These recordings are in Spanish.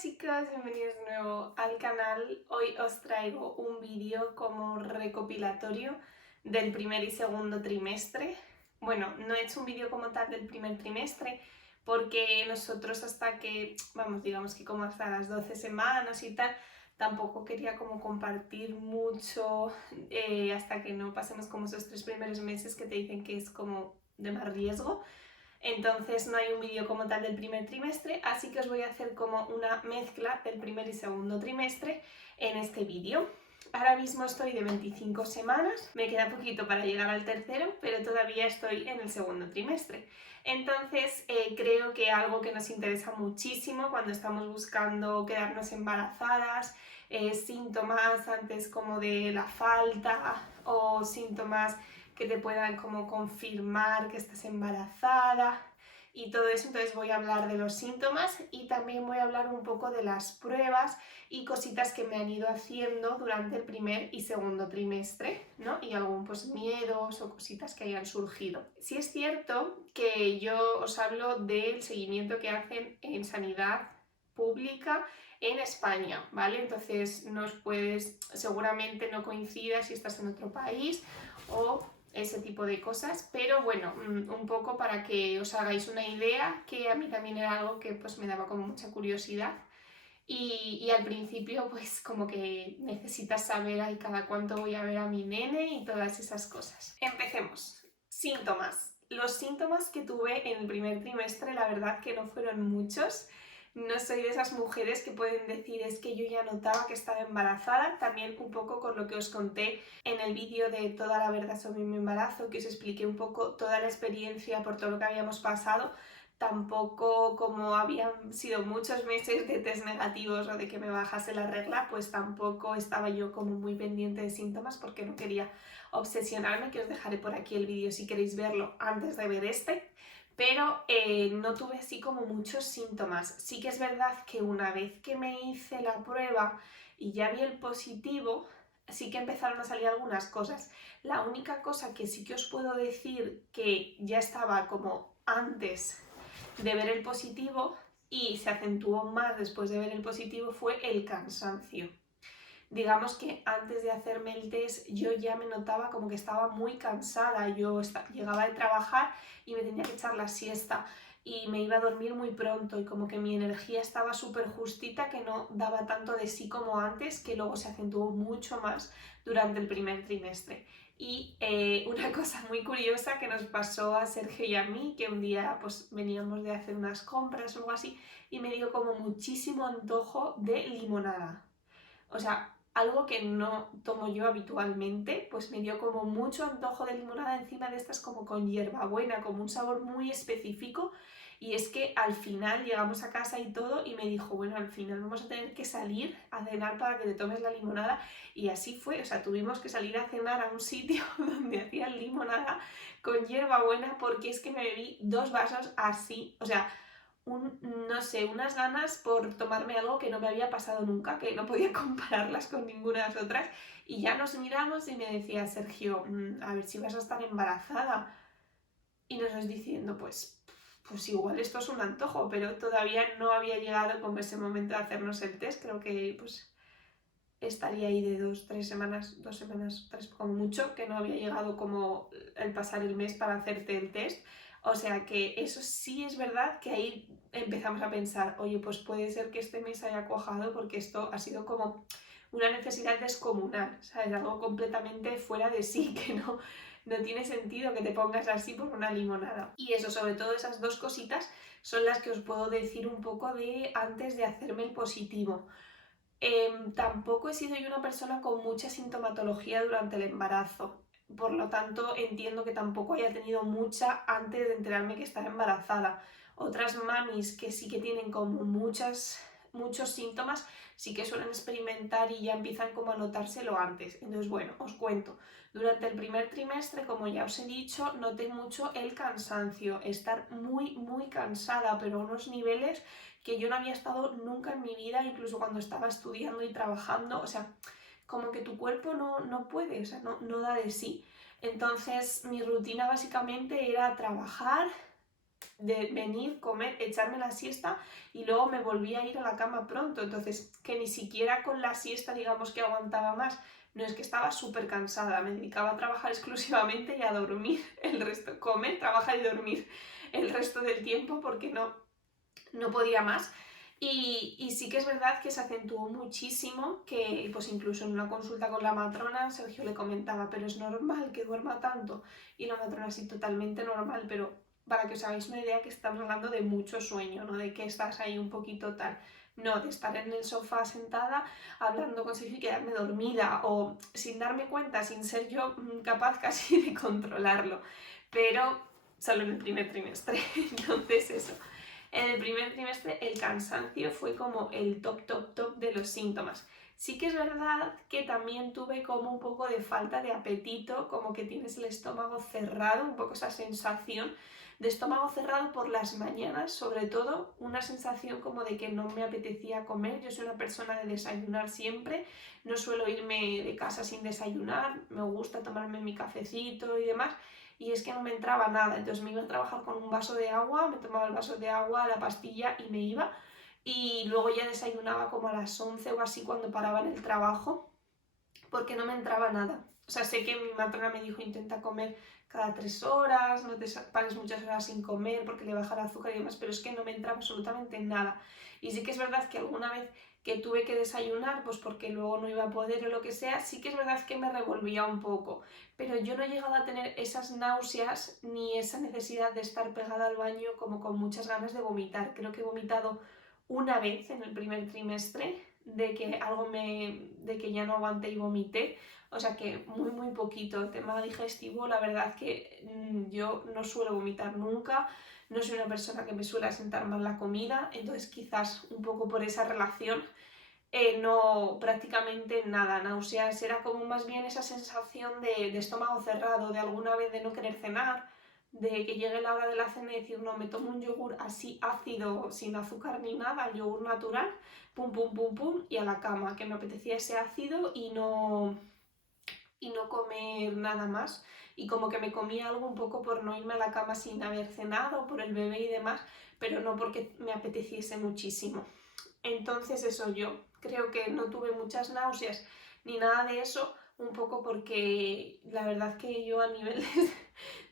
chicos, bienvenidos de nuevo al canal. Hoy os traigo un vídeo como recopilatorio del primer y segundo trimestre. Bueno, no he hecho un vídeo como tal del primer trimestre porque nosotros hasta que, vamos, digamos que como hasta las 12 semanas y tal, tampoco quería como compartir mucho hasta que no pasemos como esos 3 primeros meses que te dicen que es como de más riesgo. Entonces no hay un vídeo como tal del primer trimestre, así que os voy a hacer como una mezcla del primer y segundo trimestre en este vídeo. Ahora mismo estoy de 25 semanas, me queda poquito para llegar al tercero, pero todavía estoy en el segundo trimestre. Entonces creo que algo que nos interesa muchísimo cuando estamos buscando quedarnos embarazadas, síntomas antes como de la falta o síntomas que te puedan como confirmar que estás embarazada y todo eso. Entonces voy a hablar de los síntomas y también voy a hablar un poco de las pruebas y cositas que me han ido haciendo durante el primer y segundo trimestre, ¿no? Y algún pues miedos o cositas que hayan surgido. Sí es cierto que yo os hablo del seguimiento que hacen en sanidad pública en España, ¿vale? Entonces seguramente no coincida si estás en otro país o ese tipo de cosas, pero bueno, un poco para que os hagáis una idea, que a mí también era algo que pues me daba como mucha curiosidad y al principio pues como que necesitas saber ay, cada cuánto voy a ver a mi nene y todas esas cosas. Empecemos. Síntomas. Los síntomas que tuve en el primer trimestre, la verdad que no fueron muchos. No soy de esas mujeres que pueden decir es que yo ya notaba que estaba embarazada, también un poco con lo que os conté en el vídeo de toda la verdad sobre mi embarazo, que os expliqué un poco toda la experiencia por todo lo que habíamos pasado. Tampoco, como habían sido muchos meses de test negativos o de que me bajase la regla, pues tampoco estaba yo como muy pendiente de síntomas porque no quería obsesionarme, que os dejaré por aquí el vídeo si queréis verlo antes de ver este. Pero no tuve así como muchos síntomas. Sí que es verdad que una vez que me hice la prueba y ya vi el positivo, sí que empezaron a salir algunas cosas. La única cosa que sí que os puedo decir que ya estaba como antes de ver el positivo y se acentuó más después de ver el positivo fue el cansancio. Digamos que antes de hacerme el test yo ya me notaba como que estaba muy cansada. Llegaba de trabajar y me tenía que echar la siesta y me iba a dormir muy pronto y como que mi energía estaba súper justita, que no daba tanto de sí como antes, que luego se acentuó mucho más durante el primer trimestre. Y una cosa muy curiosa que nos pasó a Sergio y a mí, que un día pues veníamos de hacer unas compras o algo así y me dio como muchísimo antojo de limonada. O sea, algo que no tomo yo habitualmente, pues me dio como mucho antojo de limonada, encima de estas como con hierbabuena, como un sabor muy específico. Y es que al final llegamos a casa y todo y me dijo, bueno, al final vamos a tener que salir a cenar para que te tomes la limonada. Y así fue, o sea, tuvimos que salir a cenar a un sitio donde hacían limonada con hierbabuena porque es que me bebí 2 vasos así, o sea, no sé, unas ganas por tomarme algo que no me había pasado nunca, que no podía compararlas con ninguna de las otras. Y ya nos miramos y me decía Sergio, a ver si vas a estar embarazada. Y nosotros diciendo, pues igual esto es un antojo, pero todavía no había llegado como ese momento de hacernos el test. Creo que pues estaría ahí de 2 semanas, 2 semanas, 3 como mucho, que no había llegado como el pasar el mes para hacerte el test. O sea que eso sí es verdad que ahí empezamos a pensar, oye, pues puede ser que este mes haya cuajado porque esto ha sido como una necesidad descomunal, ¿sabes? Algo completamente fuera de sí, que no tiene sentido que te pongas así por una limonada. Y eso, sobre todo esas dos cositas, son las que os puedo decir un poco de antes de hacerme el positivo. Tampoco he sido yo una persona con mucha sintomatología durante el embarazo, por lo tanto entiendo que tampoco haya tenido mucha antes de enterarme que estaba embarazada. Otras mamis que sí que tienen como muchos síntomas, sí que suelen experimentar y ya empiezan como a notárselo antes. Entonces, bueno, os cuento. Durante el primer trimestre, como ya os he dicho, noté mucho el cansancio, estar muy cansada, pero a unos niveles que yo no había estado nunca en mi vida, incluso cuando estaba estudiando y trabajando. O sea, como que tu cuerpo no puede, o sea, no da de sí. Entonces mi rutina básicamente era trabajar, de venir, comer, echarme la siesta y luego me volvía a ir a la cama pronto, entonces que ni siquiera con la siesta digamos que aguantaba más, no es que estaba súper cansada, me dedicaba a trabajar exclusivamente y a dormir el resto, comer, trabajar y dormir el resto del tiempo porque no podía más. Y sí que es verdad que se acentuó muchísimo, que pues incluso en una consulta con la matrona Sergio le comentaba, pero es normal que duerma tanto, y la matrona sí, totalmente normal, pero para que os hagáis una idea que estamos hablando de mucho sueño, no de que estás ahí un poquito tal, no, de estar en el sofá sentada hablando con Sergio y quedarme dormida o sin darme cuenta, sin ser yo capaz casi de controlarlo, pero solo en el primer trimestre, entonces eso. En el primer trimestre el cansancio fue como el top de los síntomas. Sí que es verdad que también tuve como un poco de falta de apetito, como que tienes el estómago cerrado, un poco esa sensación de estómago cerrado por las mañanas, sobre todo una sensación como de que no me apetecía comer. Yo soy una persona de desayunar siempre, no suelo irme de casa sin desayunar, me gusta tomarme mi cafecito y demás, y es que no me entraba nada, entonces me iba a trabajar con un vaso de agua, me tomaba el vaso de agua, la pastilla y me iba, y luego ya desayunaba como a las 11 o así cuando paraba en el trabajo, porque no me entraba nada. O sea, sé que mi matrona me dijo intenta comer cada 3 horas, no te pares muchas horas sin comer porque le baja el azúcar y demás, pero es que no me entraba absolutamente nada. Y sí que es verdad que alguna vez que tuve que desayunar, pues porque luego no iba a poder o lo que sea, sí que es verdad que me revolvía un poco, pero yo no he llegado a tener esas náuseas ni esa necesidad de estar pegada al baño como con muchas ganas de vomitar. Creo que he vomitado una vez en el primer trimestre, de que ya no aguanté y vomité, o sea que muy poquito. El tema digestivo, la verdad que yo no suelo vomitar nunca, no soy una persona que me suele sentar mal la comida, entonces quizás un poco por esa relación, no, prácticamente nada, náuseas, era como más bien esa sensación de estómago cerrado, de alguna vez de no querer cenar, de que llegue la hora de la cena y decir, no, me tomo un yogur así ácido, sin azúcar ni nada, el yogur natural, pum, pum, pum, pum, y a la cama, que me apetecía ese ácido y no comer nada más. Y como que me comía algo un poco por no irme a la cama sin haber cenado, por el bebé y demás, pero no porque me apeteciese muchísimo. Entonces eso, yo creo que no tuve muchas náuseas ni nada de eso, un poco porque la verdad que yo a nivel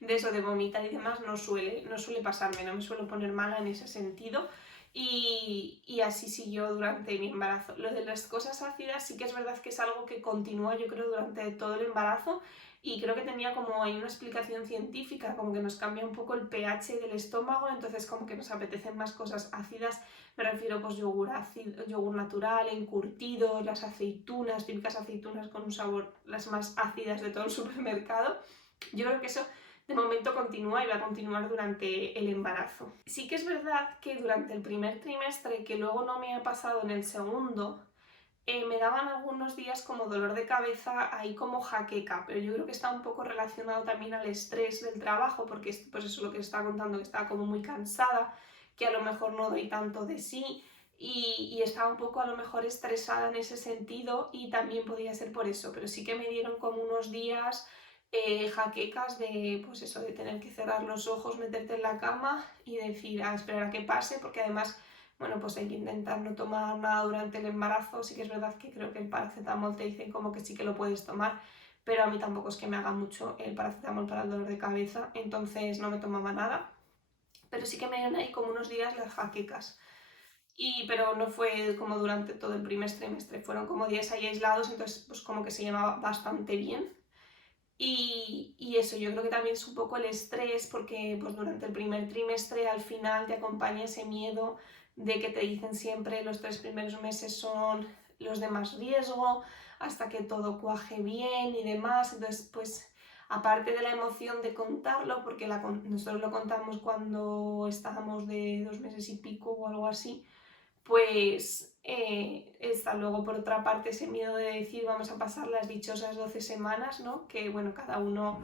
de eso, de vomitar y demás, no suele pasarme, no me suelo poner mala en ese sentido. Y así siguió durante mi embarazo. Lo de las cosas ácidas sí que es verdad que es algo que continúa, yo creo, durante todo el embarazo, y creo que tenía como ahí una explicación científica, como que nos cambia un poco el pH del estómago, entonces como que nos apetecen más cosas ácidas. Me refiero pues yogur ácido, yogur natural, encurtido, las aceitunas, típicas aceitunas con un sabor las más ácidas de todo el supermercado. Yo creo que eso de momento continúa y va a continuar durante el embarazo. Sí que es verdad que durante el primer trimestre, que luego no me ha pasado en el segundo, me daban algunos días como dolor de cabeza, ahí como jaqueca, pero yo creo que está un poco relacionado también al estrés del trabajo, porque pues eso es lo que estaba contando, que estaba como muy cansada, que a lo mejor no doy tanto de sí, y estaba un poco a lo mejor estresada en ese sentido, y también podía ser por eso, pero sí que me dieron como unos días jaquecas de pues eso, de tener que cerrar los ojos, meterte en la cama y decir a esperar a que pase, porque además bueno, pues hay que intentar no tomar nada durante el embarazo. Sí que es verdad que creo que el paracetamol te dicen como que sí que lo puedes tomar, pero a mí tampoco es que me haga mucho el paracetamol para el dolor de cabeza, entonces no me tomaba nada. Pero sí que me dieron ahí como unos días las jaquecas. Pero no fue como durante todo el primer trimestre, fueron como días ahí aislados, entonces pues como que se llevaba bastante bien. Y eso, yo creo que también es un poco el estrés, porque pues durante el primer trimestre al final te acompaña ese miedo de que te dicen siempre los 3 primeros meses son los de más riesgo, hasta que todo cuaje bien y demás. Entonces, pues aparte de la emoción de contarlo, porque nosotros lo contamos cuando estábamos de 2 meses y pico o algo así, pues está luego por otra parte ese miedo de decir vamos a pasar las dichosas 12 semanas, ¿no? Que bueno, cada uno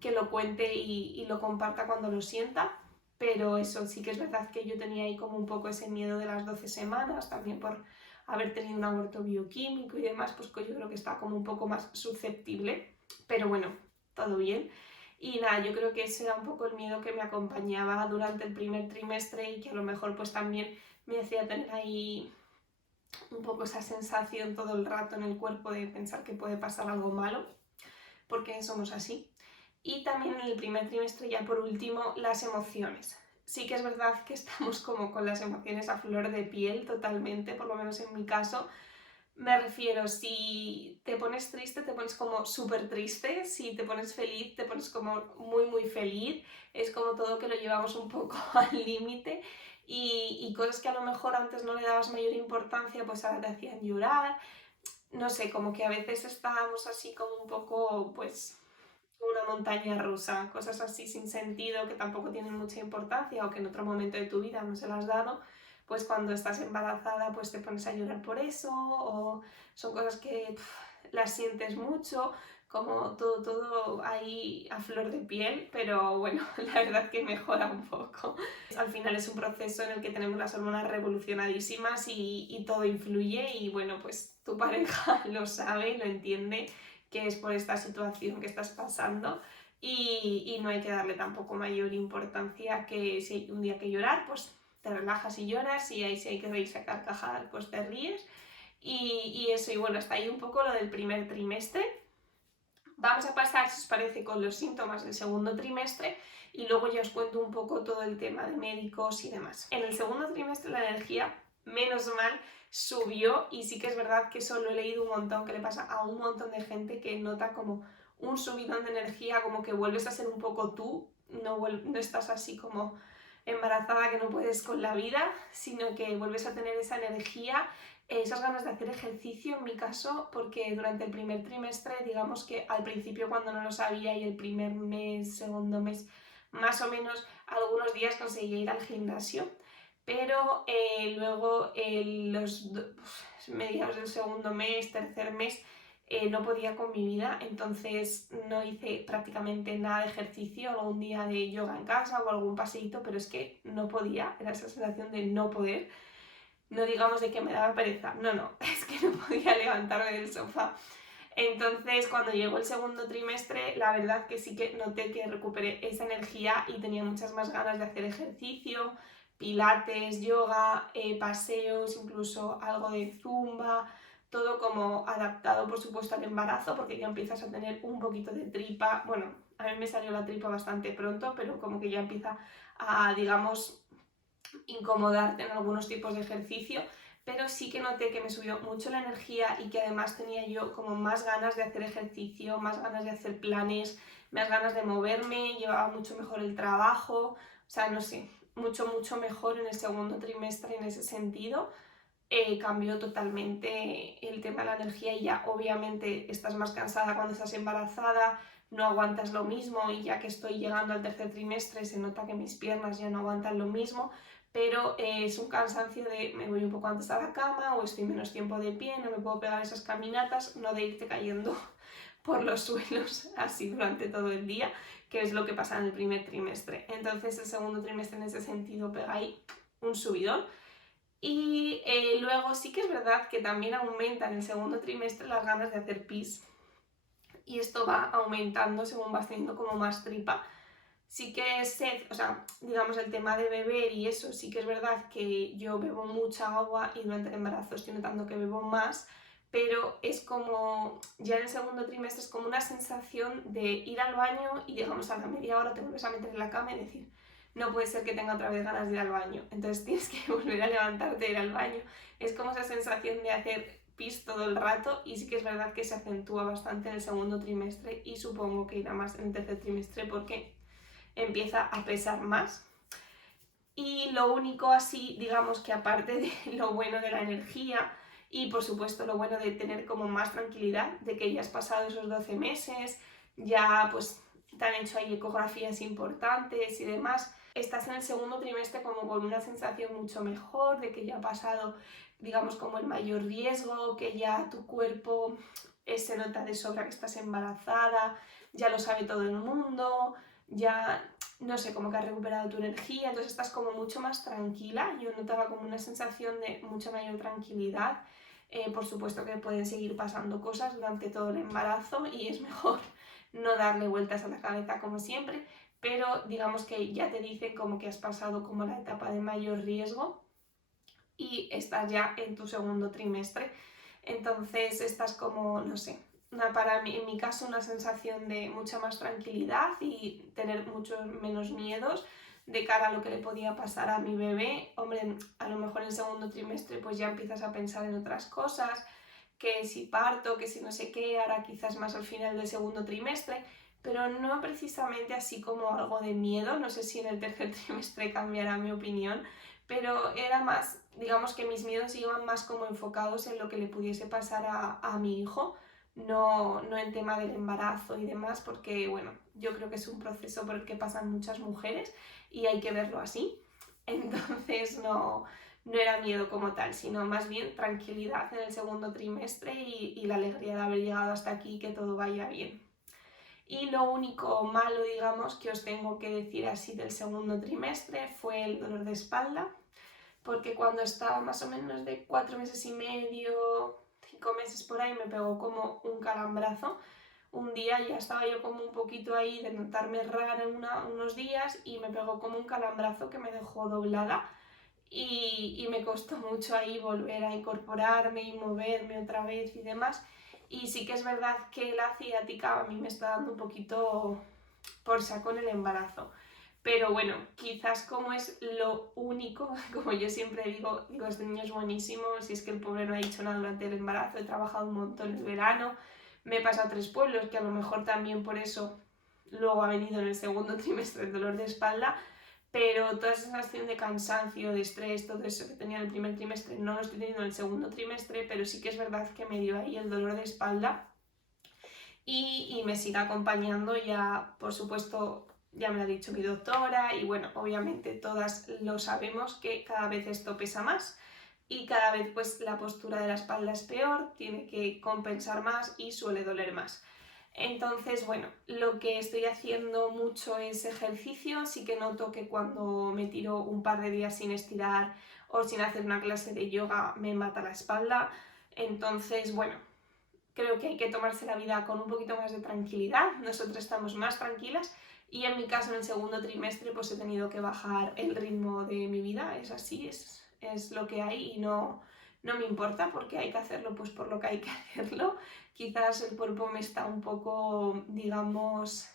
que lo cuente y lo comparta cuando lo sienta, pero eso sí que es verdad que yo tenía ahí como un poco ese miedo de las 12 semanas, también por haber tenido un aborto bioquímico y demás, pues que yo creo que está como un poco más susceptible, pero bueno, todo bien. Y nada, yo creo que ese era un poco el miedo que me acompañaba durante el primer trimestre y que a lo mejor pues también me hacía tener ahí un poco esa sensación todo el rato en el cuerpo de pensar que puede pasar algo malo, porque somos así. Y también en el primer trimestre, ya por último, las emociones. Sí que es verdad que estamos como con las emociones a flor de piel totalmente, por lo menos en mi caso. Me refiero, si te pones triste, te pones como súper triste, si te pones feliz, te pones como muy, muy feliz. Es como todo que lo llevamos un poco al límite y cosas que a lo mejor antes no le dabas mayor importancia, pues ahora te hacían llorar. No sé, como que a veces estábamos así como un poco, pues, una montaña rusa, cosas así sin sentido que tampoco tienen mucha importancia o que en otro momento de tu vida no se las has dado, pues cuando estás embarazada pues te pones a llorar por eso o son cosas que las sientes mucho, como todo ahí a flor de piel, pero bueno, la verdad que mejora un poco. Al final es un proceso en el que tenemos las hormonas revolucionadísimas y todo influye y bueno, pues tu pareja lo sabe, lo entiende que es por esta situación que estás pasando y no hay que darle tampoco mayor importancia, que si hay un día que llorar, pues te relajas y lloras, y ahí si hay que reírse a carcajadas, pues te ríes y eso, y bueno, hasta ahí un poco lo del primer trimestre. Vamos a pasar, si os parece, con los síntomas del segundo trimestre y luego ya os cuento un poco todo el tema de médicos y demás. En el segundo trimestre la energía, menos mal, subió y sí que es verdad que eso lo he leído un montón, que le pasa a un montón de gente que nota como un subidón de energía, como que vuelves a ser un poco tú, no estás así como embarazada que no puedes con la vida, sino que vuelves a tener esa energía, esas ganas de hacer ejercicio en mi caso, porque durante el primer trimestre, digamos que al principio cuando no lo sabía y el primer mes, segundo mes, más o menos algunos días conseguía ir al gimnasio, pero luego los mediados del segundo mes, tercer mes, no podía con mi vida, entonces no hice prácticamente nada de ejercicio, algún día de yoga en casa o algún paseíto, pero es que no podía, era esa sensación de no poder, no digamos de que me daba pereza, no, es que no podía levantarme del sofá. Entonces, cuando llegó el segundo trimestre, la verdad que sí que noté que recuperé esa energía y tenía muchas más ganas de hacer ejercicio, pilates, yoga, paseos, incluso algo de zumba, todo como adaptado, por supuesto, al embarazo, porque ya empiezas a tener un poquito de tripa. Bueno, a mí me salió la tripa bastante pronto, pero como que ya empieza a, digamos, incomodarte en algunos tipos de ejercicio, pero sí que noté que me subió mucho la energía y que además tenía yo como más ganas de hacer ejercicio, más ganas de hacer planes, más ganas de moverme, llevaba mucho mejor el trabajo, o sea, no sé, mucho mejor en el segundo trimestre en ese sentido. Cambió totalmente el tema de la energía y ya obviamente estás más cansada cuando estás embarazada, no aguantas lo mismo y ya que estoy llegando al tercer trimestre se nota que mis piernas ya no aguantan lo mismo, pero es un cansancio de me voy un poco antes a la cama o estoy menos tiempo de pie, no me puedo pegar esas caminatas, no de irte cayendo por los suelos así durante todo el día, que es lo que pasa en el primer trimestre. Entonces el segundo trimestre en ese sentido pega ahí un subidón. Y luego sí que es verdad que también aumenta en el segundo trimestre las ganas de hacer pis y esto va aumentando según vas teniendo como más tripa. Sí que es sed, o sea, digamos el tema de beber y eso, sí que es verdad que yo bebo mucha agua y durante el embarazo estoy notando que bebo más, pero es como, ya en el segundo trimestre es como una sensación de ir al baño y digamos a la media hora te vuelves a meter en la cama y decir, no puede ser que tenga otra vez ganas de ir al baño, entonces tienes que volver a levantarte e ir al baño. Es como esa sensación de hacer pis todo el rato y sí que es verdad que se acentúa bastante en el segundo trimestre y supongo que irá más en el tercer trimestre porque empieza a pesar más. Y lo único así, digamos que aparte de lo bueno de la energía y por supuesto lo bueno de tener como más tranquilidad, de que ya has pasado esos 12 meses, ya pues te han hecho ahí ecografías importantes y demás, estás en el segundo trimestre como con una sensación mucho mejor, de que ya ha pasado, digamos, como el mayor riesgo, que ya tu cuerpo se nota de sobra que estás embarazada, ya lo sabe todo el mundo, ya no sé, como que has recuperado tu energía, entonces estás como mucho más tranquila. Yo notaba como una sensación de mucha mayor tranquilidad. Por supuesto que pueden seguir pasando cosas durante todo el embarazo y es mejor no darle vueltas a la cabeza como siempre, pero digamos que ya te dicen como que has pasado como la etapa de mayor riesgo y estás ya en tu segundo trimestre. Entonces estás como, no sé, en mi caso una sensación de mucha más tranquilidad y tener muchos menos miedos de cara a lo que le podía pasar a mi bebé. Hombre, a lo mejor en el segundo trimestre pues ya empiezas a pensar en otras cosas, que si parto, que si no sé qué, ahora quizás más al final del segundo trimestre, pero no precisamente así como algo de miedo. No sé si en el tercer trimestre cambiará mi opinión, pero era más, digamos que mis miedos iban más como enfocados en lo que le pudiese pasar a mi hijo, no en tema del embarazo y demás, porque bueno, yo creo que es un proceso por el que pasan muchas mujeres y hay que verlo así. Entonces no era miedo como tal, sino más bien tranquilidad en el segundo trimestre y la alegría de haber llegado hasta aquí y que todo vaya bien. Y lo único malo, digamos, que os tengo que decir así del segundo trimestre fue el dolor de espalda, porque cuando estaba más o menos de 4 meses y medio, 5 meses por ahí, me pegó como un calambrazo. Un día ya estaba yo como un poquito ahí de notarme rara unos días y me pegó como un calambrazo que me dejó doblada y me costó mucho ahí volver a incorporarme y moverme otra vez y demás. Y sí que es verdad que la ciática a mí me está dando un poquito por saco en el embarazo. Pero bueno, quizás como es lo único, como yo siempre digo, este niño es buenísimo, si es que el pobre no ha dicho nada durante el embarazo, he trabajado un montón el verano, me he pasado 3 pueblos, que a lo mejor también por eso luego ha venido en el segundo trimestre el dolor de espalda, pero toda esa sensación de cansancio, de estrés, todo eso que tenía en el primer trimestre no lo estoy teniendo en el segundo trimestre, pero sí que es verdad que me dio ahí el dolor de espalda y me sigue acompañando ya, por supuesto, ya me lo ha dicho mi doctora y bueno, obviamente todas lo sabemos que cada vez esto pesa más y cada vez pues la postura de la espalda es peor, tiene que compensar más y suele doler más. Entonces, bueno, lo que estoy haciendo mucho es ejercicio, sí que noto que cuando me tiro un par de días sin estirar o sin hacer una clase de yoga me mata la espalda. Entonces, bueno, creo que hay que tomarse la vida con un poquito más de tranquilidad. Nosotros estamos más tranquilas y en mi caso en el segundo trimestre pues he tenido que bajar el ritmo de mi vida. Es así, es lo que hay y no me importa porque hay que hacerlo pues por lo que hay que hacerlo. Quizás el cuerpo me está un poco, digamos,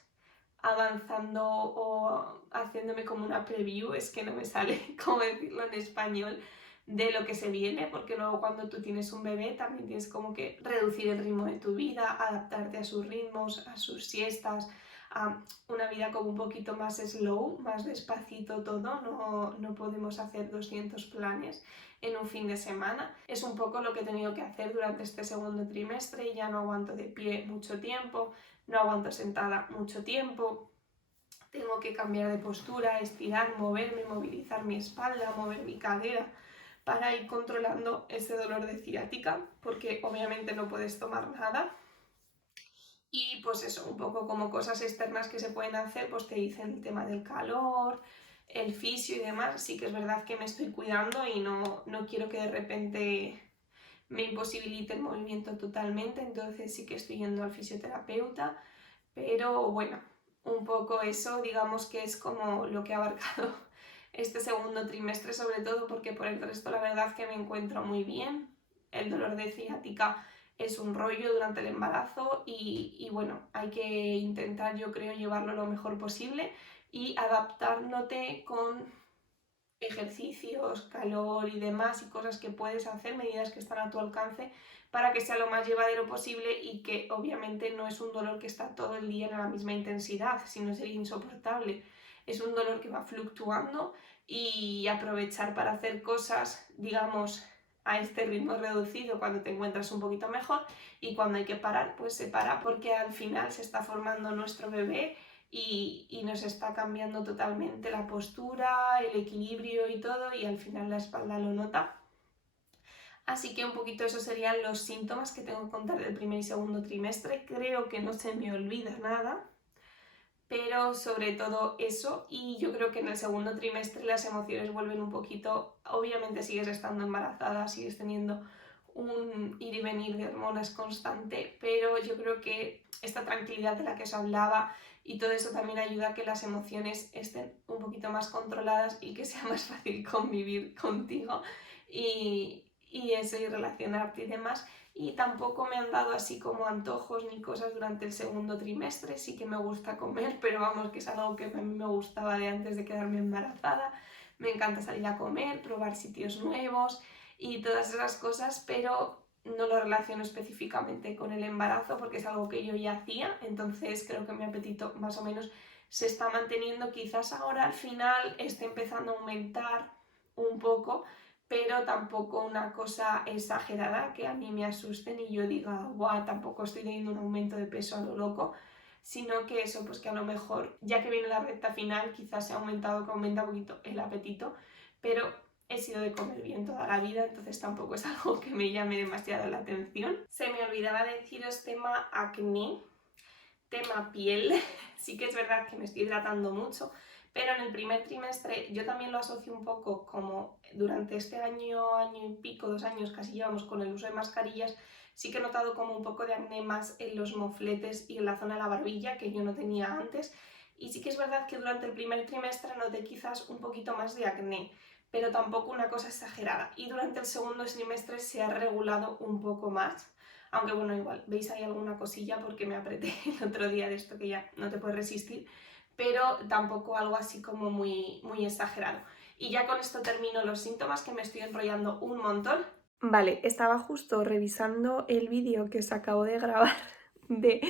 avanzando o haciéndome como una preview, es que no me sale cómo decirlo en español, de lo que se viene, porque luego cuando tú tienes un bebé también tienes como que reducir el ritmo de tu vida, adaptarte a sus ritmos, a sus siestas, a una vida como un poquito más slow, más despacito todo, no podemos hacer 200 planes en un fin de semana. Es un poco lo que he tenido que hacer durante este segundo trimestre, ya no aguanto de pie mucho tiempo, no aguanto sentada mucho tiempo, tengo que cambiar de postura, estirar, moverme, movilizar mi espalda, mover mi cadera para ir controlando ese dolor de ciática, porque obviamente no puedes tomar nada. Y pues eso, un poco como cosas externas que se pueden hacer, pues te dicen el tema del calor, el fisio y demás. Sí que es verdad que me estoy cuidando y no quiero que de repente me imposibilite el movimiento totalmente, entonces sí que estoy yendo al fisioterapeuta, pero bueno, un poco eso digamos que es como lo que ha abarcado este segundo trimestre, sobre todo porque por el resto la verdad que me encuentro muy bien. El dolor de ciática es un rollo durante el embarazo y bueno, hay que intentar yo creo llevarlo lo mejor posible y adaptándote con ejercicios, calor y demás y cosas que puedes hacer, medidas que están a tu alcance para que sea lo más llevadero posible y que obviamente no es un dolor que está todo el día en la misma intensidad, sino sería insoportable. Es un dolor que va fluctuando y aprovechar para hacer cosas, digamos, a este ritmo reducido cuando te encuentras un poquito mejor y cuando hay que parar, pues se para porque al final se está formando nuestro bebé y nos está cambiando totalmente la postura, el equilibrio y todo, y al final la espalda lo nota. Así que un poquito esos serían los síntomas que tengo que contar del primer y segundo trimestre. Creo que no se me olvida nada, pero sobre todo eso, y yo creo que en el segundo trimestre las emociones vuelven un poquito, obviamente sigues estando embarazada, sigues teniendo un ir y venir de hormonas constante, pero yo creo que esta tranquilidad de la que os hablaba, y todo eso también ayuda a que las emociones estén un poquito más controladas y que sea más fácil convivir contigo y eso, y relacionarte y demás. Y tampoco me han dado así como antojos ni cosas durante el segundo trimestre. Sí que me gusta comer, pero vamos, que es algo que a mí me gustaba de antes de quedarme embarazada. Me encanta salir a comer, probar sitios nuevos y todas esas cosas, pero no lo relaciono específicamente con el embarazo porque es algo que yo ya hacía, entonces creo que mi apetito más o menos se está manteniendo. Quizás ahora al final esté empezando a aumentar un poco, pero tampoco una cosa exagerada que a mí me asuste ni yo diga, guau, tampoco estoy teniendo un aumento de peso a lo loco, sino que eso, pues que a lo mejor, ya que viene la recta final, quizás se ha aumentado, que aumenta un poquito el apetito, pero he sido de comer bien toda la vida, entonces tampoco es algo que me llame demasiado la atención. Se me olvidaba deciros tema acné, tema piel. Sí que es verdad que me estoy hidratando mucho, pero en el primer trimestre yo también lo asocio un poco como durante este año, año y pico, 2 años casi llevamos con el uso de mascarillas, sí que he notado como un poco de acné más en los mofletes y en la zona de la barbilla que yo no tenía antes, y sí que es verdad que durante el primer trimestre noté quizás un poquito más de acné, pero tampoco una cosa exagerada, y durante el segundo trimestre se ha regulado un poco más. Aunque bueno, igual, veis ahí alguna cosilla porque me apreté el otro día de esto que ya no te puedes resistir, pero tampoco algo así como muy, muy exagerado. Y ya con esto termino los síntomas, que me estoy enrollando un montón. Vale, estaba justo revisando el vídeo que os acabo de grabar de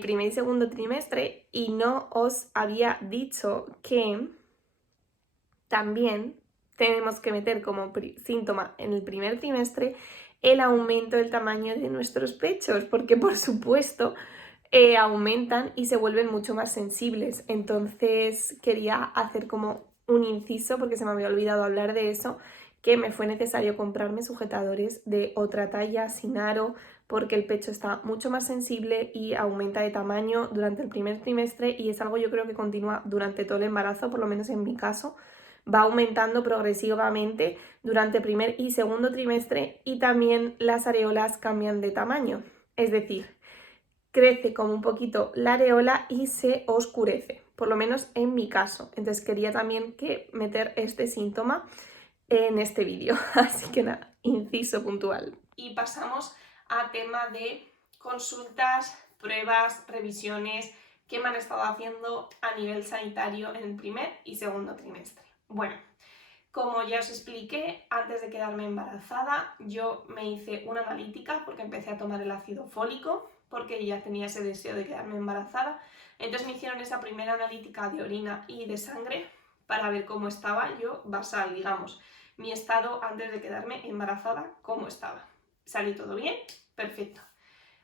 primer y segundo trimestre y no os había dicho que también tenemos que meter como síntoma en el primer trimestre el aumento del tamaño de nuestros pechos, porque por supuesto aumentan y se vuelven mucho más sensibles. Entonces quería hacer como un inciso, porque se me había olvidado hablar de eso, que me fue necesario comprarme sujetadores de otra talla, sin aro, porque el pecho está mucho más sensible y aumenta de tamaño durante el primer trimestre, y es algo yo creo que continúa durante todo el embarazo, por lo menos en mi caso. Va aumentando progresivamente durante primer y segundo trimestre, y también las areolas cambian de tamaño, es decir, crece como un poquito la areola y se oscurece, por lo menos en mi caso. Entonces quería también meter este síntoma en este vídeo, así que nada, inciso puntual. Y pasamos a tema de consultas, pruebas, revisiones que me han estado haciendo a nivel sanitario en el primer y segundo trimestre. Bueno, como ya os expliqué, antes de quedarme embarazada, yo me hice una analítica porque empecé a tomar el ácido fólico, porque ya tenía ese deseo de quedarme embarazada. Entonces me hicieron esa primera analítica de orina y de sangre para ver cómo estaba yo, basal, digamos, mi estado antes de quedarme embarazada, cómo estaba. ¿Salió todo bien? Perfecto.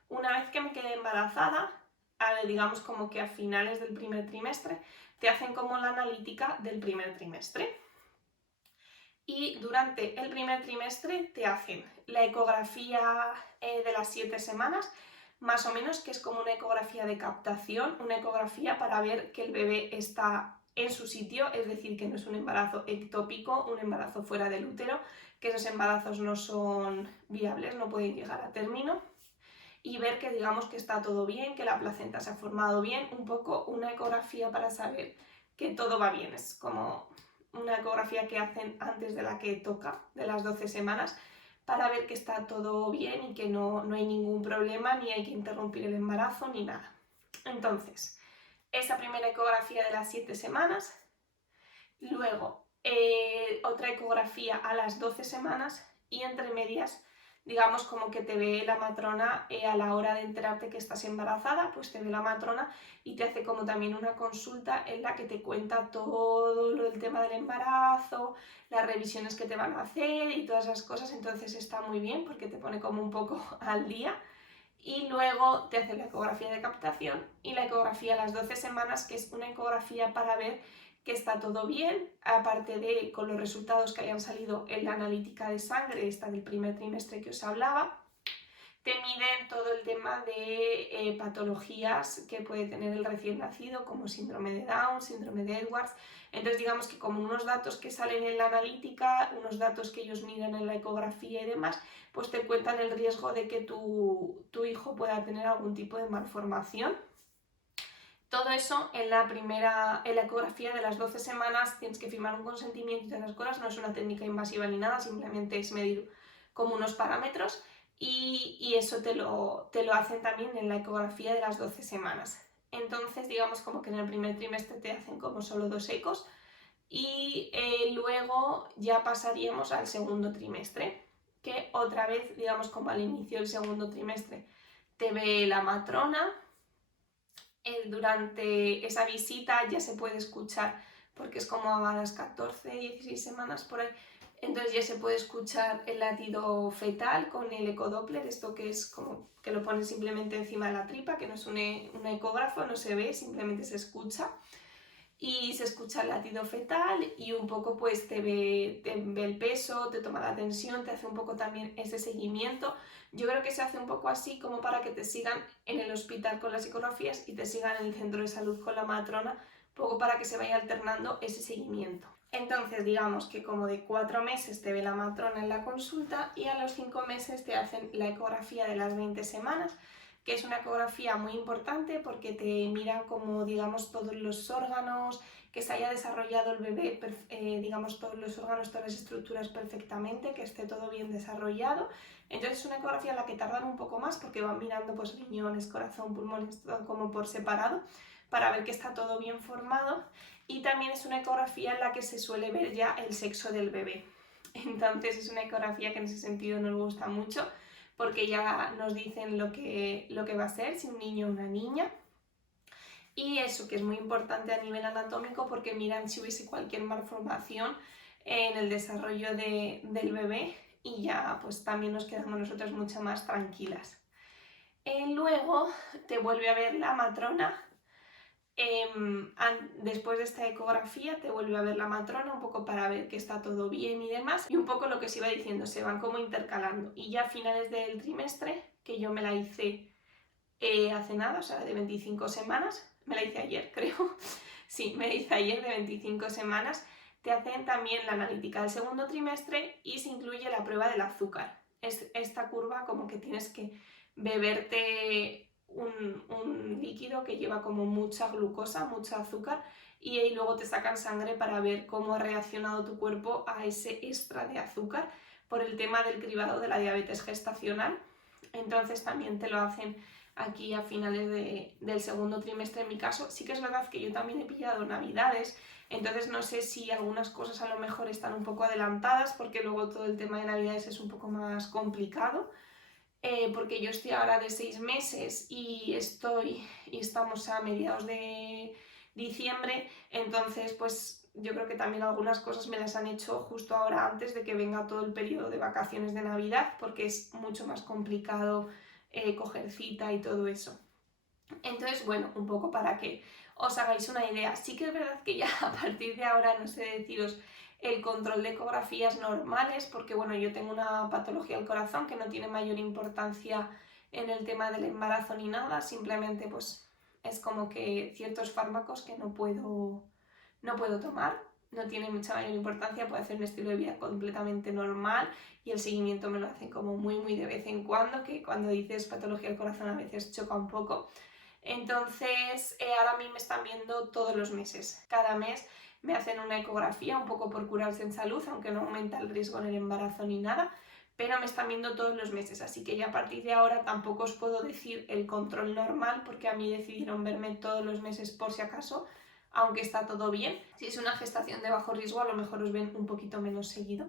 Una vez que me quedé embarazada, digamos como que a finales del primer trimestre, te hacen como la analítica del primer trimestre. Y durante el primer trimestre te hacen la ecografía de las 7 semanas, más o menos, que es como una ecografía de captación, una ecografía para ver que el bebé está en su sitio, es decir, que no es un embarazo ectópico, un embarazo fuera del útero, que esos embarazos no son viables, no pueden llegar a término, y ver que digamos que está todo bien, que la placenta se ha formado bien, un poco una ecografía para saber que todo va bien. Es como una ecografía que hacen antes de la que toca, de las 12 semanas, para ver que está todo bien y que no hay ningún problema, ni hay que interrumpir el embarazo, ni nada. Entonces, esa primera ecografía de las 7 semanas, luego otra ecografía a las 12 semanas, y entre medias, digamos como que te ve la matrona a la hora de enterarte que estás embarazada, pues te ve la matrona y te hace como también una consulta en la que te cuenta todo lo del tema del embarazo, las revisiones que te van a hacer y todas esas cosas. Entonces está muy bien porque te pone como un poco al día. Y luego te hace la ecografía de captación y la ecografía a las 12 semanas, que es una ecografía para ver que está todo bien, aparte de con los resultados que hayan salido en la analítica de sangre, esta del primer trimestre que os hablaba. te miden todo el tema de patologías que puede tener el recién nacido, como síndrome de Down, síndrome de Edwards. Entonces digamos que como unos datos que salen en la analítica, unos datos que ellos miran en la ecografía y demás, pues te cuentan el riesgo de que tu hijo pueda tener algún tipo de malformación. Todo eso en la ecografía de las 12 semanas tienes que firmar un consentimiento y todas esas cosas, no es una técnica invasiva ni nada, simplemente es medir como unos parámetros y eso te lo hacen también en la ecografía de las 12 semanas. Entonces digamos como que en el primer trimestre te hacen como solo 2 ecos y luego ya pasaríamos al segundo trimestre, que otra vez digamos como al inicio del segundo trimestre te ve la matrona. Durante esa visita ya se puede escuchar, porque es como a las 14, 16 semanas por ahí, entonces ya se puede escuchar el latido fetal con el ecodoppler, esto que es como que lo pones simplemente encima de la tripa, que no es un ecógrafo, no se ve, simplemente se escucha. Y se escucha el latido fetal y un poco pues te ve el peso, te toma la tensión, te hace un poco también ese seguimiento. Yo creo que se hace un poco así como para que te sigan en el hospital con las ecografías y te sigan en el centro de salud con la matrona, un poco para que se vaya alternando ese seguimiento. Entonces digamos que como de 4 meses te ve la matrona en la consulta y a los 5 meses te hacen la ecografía de las 20 semanas, que es una ecografía muy importante porque te miran como digamos todos los órganos, que se haya desarrollado el bebé, digamos todos los órganos, todas las estructuras perfectamente, que esté todo bien desarrollado. Entonces es una ecografía en la que tardan un poco más porque van mirando pues riñones, corazón, pulmones, todo como por separado para ver que está todo bien formado, y también es una ecografía en la que se suele ver ya el sexo del bebé. Entonces es una ecografía que en ese sentido nos gusta mucho porque ya nos dicen lo que va a ser, si un niño o una niña. Y eso que es muy importante a nivel anatómico porque miran si hubiese cualquier malformación en el desarrollo del bebé y ya pues también nos quedamos nosotras mucho más tranquilas. Luego te vuelve a ver la matrona. Después de esta ecografía te vuelve a ver la matrona un poco para ver que está todo bien y demás, y un poco lo que se iba diciendo, se van como intercalando, y ya a finales del trimestre, que yo me la hice hace nada, o sea de 25 semanas, me la hice ayer creo, sí, me la hice ayer de 25 semanas, te hacen también la analítica del segundo trimestre y se incluye la prueba del azúcar. Es esta curva como que tienes que beberte un líquido que lleva como mucha glucosa, mucha azúcar, y ahí luego te sacan sangre para ver cómo ha reaccionado tu cuerpo a ese extra de azúcar por el tema del cribado de la diabetes gestacional. Entonces también te lo hacen aquí a finales del segundo trimestre en mi caso. Sí que es verdad que yo también he pillado navidades, entonces no sé si algunas cosas a lo mejor están un poco adelantadas porque luego todo el tema de navidades es un poco más complicado. Porque yo estoy ahora de 6 meses y estamos a mediados de diciembre, entonces pues yo creo que también algunas cosas me las han hecho justo ahora antes de que venga todo el periodo de vacaciones de Navidad, porque es mucho más complicado coger cita y todo eso. Entonces, bueno, un poco para que os hagáis una idea. Sí que es verdad que ya a partir de ahora no sé deciros el control de ecografías normales, porque bueno, yo tengo una patología del corazón que no tiene mayor importancia en el tema del embarazo ni nada, simplemente pues es como que ciertos fármacos que no puedo tomar, no tiene mucha mayor importancia, puedo hacer un estilo de vida completamente normal y el seguimiento me lo hacen como muy de vez en cuando, que cuando dices patología del corazón a veces choca un poco. Entonces ahora a mí me están viendo todos los meses, cada mes me hacen una ecografía un poco por curarse en salud, aunque no aumenta el riesgo en el embarazo ni nada, pero me están viendo todos los meses, así que ya a partir de ahora tampoco os puedo decir el control normal porque a mí decidieron verme todos los meses por si acaso, aunque está todo bien. Si es una gestación de bajo riesgo a lo mejor os ven un poquito menos seguido.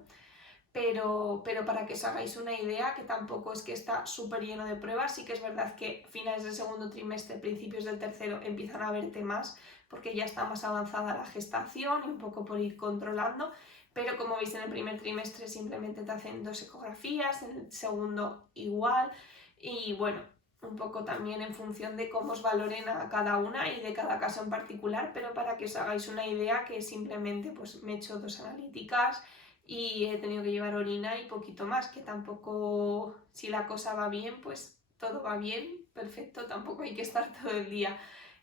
Pero para que os hagáis una idea, que tampoco es que está súper lleno de pruebas, sí que es verdad que finales del segundo trimestre, principios del tercero empiezan a verte más porque ya está más avanzada la gestación y un poco por ir controlando, pero como veis en el primer trimestre simplemente te hacen 2 ecografías, en el segundo igual, y bueno, un poco también en función de cómo os valoren a cada una y de cada caso en particular, pero para que os hagáis una idea que simplemente pues me he hecho 2 analíticas y he tenido que llevar orina y poquito más, que tampoco, si la cosa va bien, pues todo va bien, perfecto, tampoco hay que estar todo el día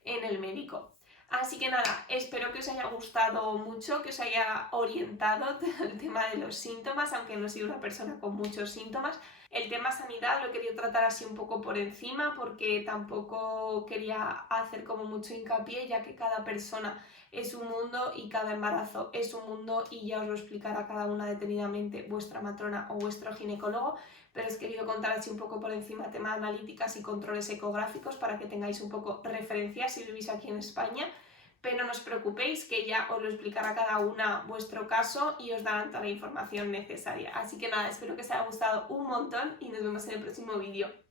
en el médico. Así que nada, espero que os haya gustado mucho, que os haya orientado el tema de los síntomas, aunque no soy una persona con muchos síntomas. El tema sanidad lo he querido tratar así un poco por encima porque tampoco quería hacer como mucho hincapié, ya que cada persona es un mundo y cada embarazo es un mundo y ya os lo explicará cada una detenidamente vuestra matrona o vuestro ginecólogo, pero os he querido contar así un poco por encima tema de analíticas y controles ecográficos para que tengáis un poco referencia si vivís aquí en España. Pero no os preocupéis que ya os lo explicará cada una vuestro caso y os darán toda la información necesaria. Así que nada, espero que os haya gustado un montón y nos vemos en el próximo vídeo.